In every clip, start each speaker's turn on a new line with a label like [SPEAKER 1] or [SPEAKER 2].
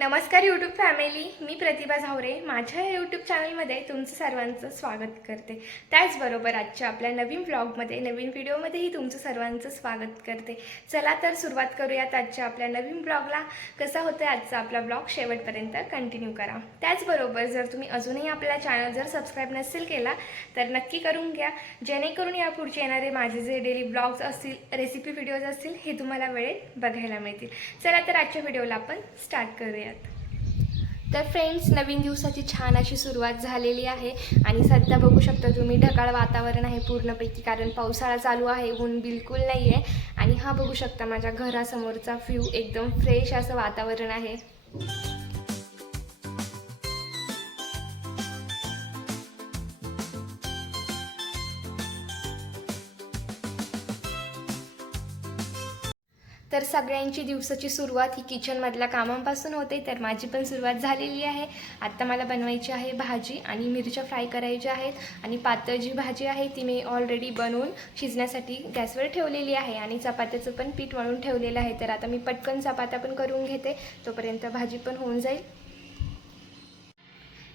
[SPEAKER 1] नमस्कार YouTube family मी प्रतिभा झावरे. माझ्या YouTube चॅनलमध्ये तुमचं सर्वांचं स्वागत करते. त्याचबरोबर आजच्या आपल्या नवीन ब्लॉगमध्ये नवीन व्हिडिओमध्येही तुमचं सर्वांचं स्वागत करते. चला तर सुरुवात करूयात आजच्या आपल्या नवीन ब्लॉगला कसा होतं आजचा आपला ब्लॉग शेवटपर्यंत कंटिन्यू करा. त्याचबरोबर जर तुम्ही अजूनही आपला चॅनल जर सबस्क्राईब नसेल केला तर नक्की करून घ्या. जेणेकरून या पुढचे येणारे माझे जे डेली ब्लॉग्स असतील रेसिपी व्हिडिओज असतील हे तुम्हाला वेळेत बघायला मिळतील. चला तर आजच्या व्हिडिओला आपण स्टार्ट करूया तर फ्रेंड्स नवीन दिवसाची छान अशी सुरुवात झालेली आहे. आणि सध्या बघू शकता तुम्ही ढगाळ वातावरण आहे पूर्णपैकी कारण पावसाळा चालू आहे ऊन बिलकुल नाही आहे आणि हा बघू शकता माझ्या घरासमोरचा व्ह्यू एकदम फ्रेश असं वातावरण आहे. तर सगळ्यांची दिवसाची सुरुवात ही किचनमधल्या कामांपासून होते तर माझी पण सुरुवात झालेली आहे. आत्ता मला बनवायची आहे भाजी आणि मिरच्या फ्राय करायच्या आहेत आणि पातळ जी भाजी आहे ती मी ऑलरेडी बनवून शिजण्यासाठी गॅसवर ठेवलेली आहे आणि चपात्याचं पण पीठ मळून ठेवलेलं आहे. तर आता मी पटकन चपात्या पण करून घेते तोपर्यंत भाजी पण होऊन जाईल.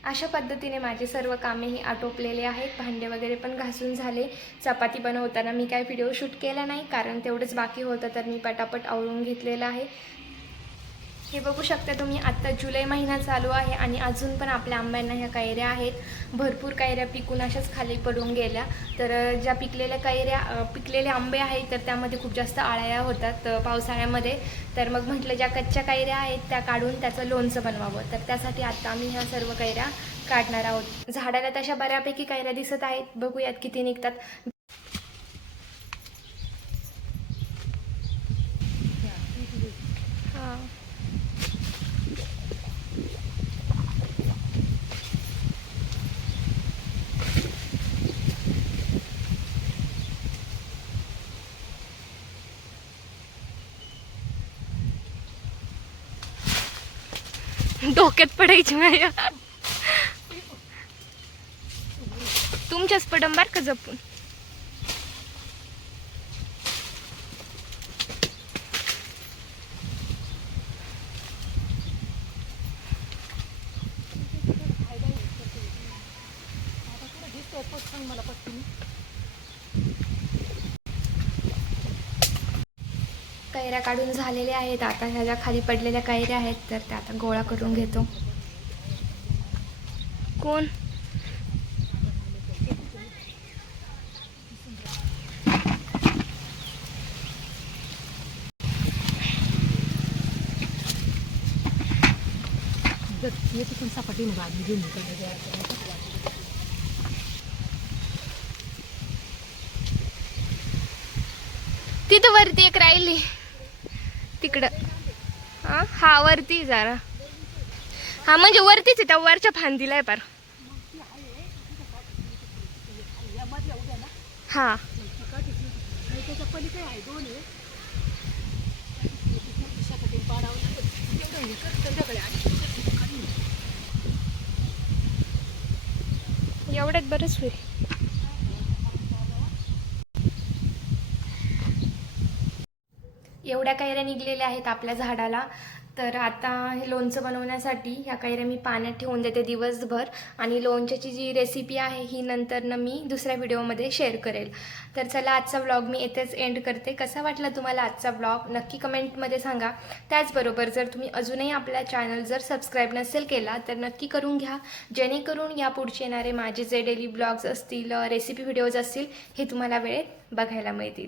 [SPEAKER 1] अशा पद्धतीने माझे सर्व कामेही आटोपलेले आहेत. भांडे वगैरे पण घासून झाले. चपाती बनवताना मी काय व्हिडिओ शूट केला नाही. कारण तेवढंच बाकी होतं तर मी पटापट आवरून घेतलेलं आहे. हे बघू शकता तुम्ही आत्ता जुलै महिना चालू आहे आणि अजून पण आपल्या आंब्यांना ह्या कैऱ्या आहेत. भरपूर कैऱ्या पिकून अशाच खाली पडून गेल्या. तर ज्या पिकलेल्या कैऱ्या पिकलेले आंबे आहेत तर त्यामध्ये खूप जास्त आळ्या होतात पावसाळ्यामध्ये. तर मग म्हटलं ज्या कच्च्या कैऱ्या आहेत त्या काढून त्याचं लोणचं बनवावं. तर त्यासाठी आत्ता आम्ही ह्या सर्व कैऱ्या काढणार आहोत. झाडाला तशा बऱ्यापैकी कैऱ्या दिसत आहेत. बघूयात किती निघतात हां डोक्यात पडायची माझ्या तुमच्याच पडम बार का जपून? कैऱ्या काढून झालेल्या आहेत. आता ह्या ज्या खाली पडलेल्या कैऱ्या आहेत तर त्या आता गोळा करून घेतो. कोण?
[SPEAKER 2] येते घेऊन
[SPEAKER 1] तिथं वरती एक राहिली. तिकडं. हा हा वरती जरा. हा म्हणजे वरतीच आहे त्या वरच्या फांदीला आहे पार. हा.
[SPEAKER 2] एवढ्यात बरंच होईल दोन आहे सपाटीने पाडावं लागेल तेवढं हे कर संध्याकाळी आणि
[SPEAKER 1] एवढ्यात बरंच होईल एवढ्या कैऱ्या निघलेल्या आहेत आपल्या झाडाला. तर आता हे लोणचं बनवण्यासाठी ह्या कैऱ्या मी पाण्यात ठेवून देते दिवसभर. आणि लोणच्याची जी रेसिपी आहे ही नंतरनं मी दुसऱ्या व्हिडिओमध्ये शेअर करेल. तर चला आजचा व्लॉग मी येथेच एंड करते. कसा वाटला तुम्हाला आजचा व्लॉग नक्की कमेंटमध्ये सांगा. त्याचबरोबर जर तुम्ही अजूनही आपला चॅनल जर सबस्क्राईब नसेल केला तर नक्की करून घ्या. जेणेकरून या पुढचे येणारे माझे जे डेली ब्लॉग्स असतील रेसिपी व्हिडिओज असतील हे तुम्हाला वेळेत बघायला मिळतील.